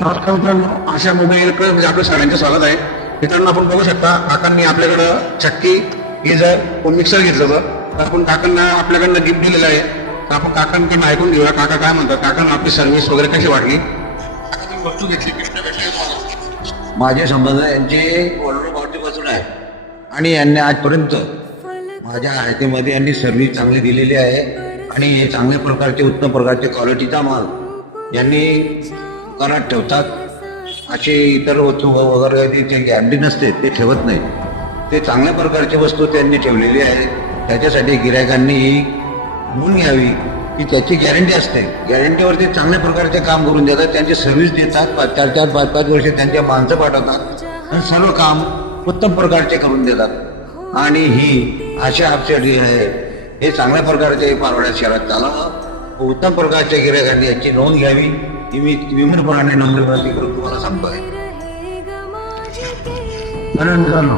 नमस्कार मित्रांनो, आशा मोबाईल म्हणजे आपलं सगळ्यांचं स्वागत आहे. मित्रांनो, आपण बघू शकता काकांनी आपल्याकडं चक्की, गिझर व मिक्सर घेतलं होतं. तर आपण काकांना आपल्याकडनं गिफ्ट दिलेलं आहे. तर आपण काकांकडनं ऐकून घेऊया काका काय म्हणतात. काकांना आपली सर्व्हिस वगैरे कशी वाटली, वस्तू घेतली, गिफ्ट भेटले. माझे संबंध यांचे वडलोड पावतीपासून आहे आणि यांनी आजपर्यंत माझ्या आयतेमध्ये यांनी सर्व्हिस चांगली दिलेली आहे आणि हे चांगल्या प्रकारचे उत्तम प्रकारचे क्वालिटीचा माल यांनी दुकानात ठेवतात. असे इतर वस्तू वगैरे त्याची गॅरंटी नसते, ते ठेवत नाही. ते चांगल्या प्रकारची वस्तू त्यांनी ठेवलेली आहे. त्याच्यासाठी गिरायकांनी ही नोंद घ्यावी की त्याची गॅरंटी असते. गॅरंटीवरती चांगल्या प्रकारचे काम करून देतात, त्यांची सर्व्हिस देतात. 4-4, 5-5 वर्ष त्यांचे माणसं पाठवतात आणि सर्व काम उत्तम प्रकारचे करून देतात. आणि ही अशा आपल्यासाठी आहे, हे चांगल्या प्रकारचे पारवड्या शहरात चालावं. उत्तम प्रकारच्या गिरायकांनी याची नोंद घ्यावी ही मी विनम्रपणाने नम्र विनंती करून तुम्हाला सांगतोय. मित्रांनो,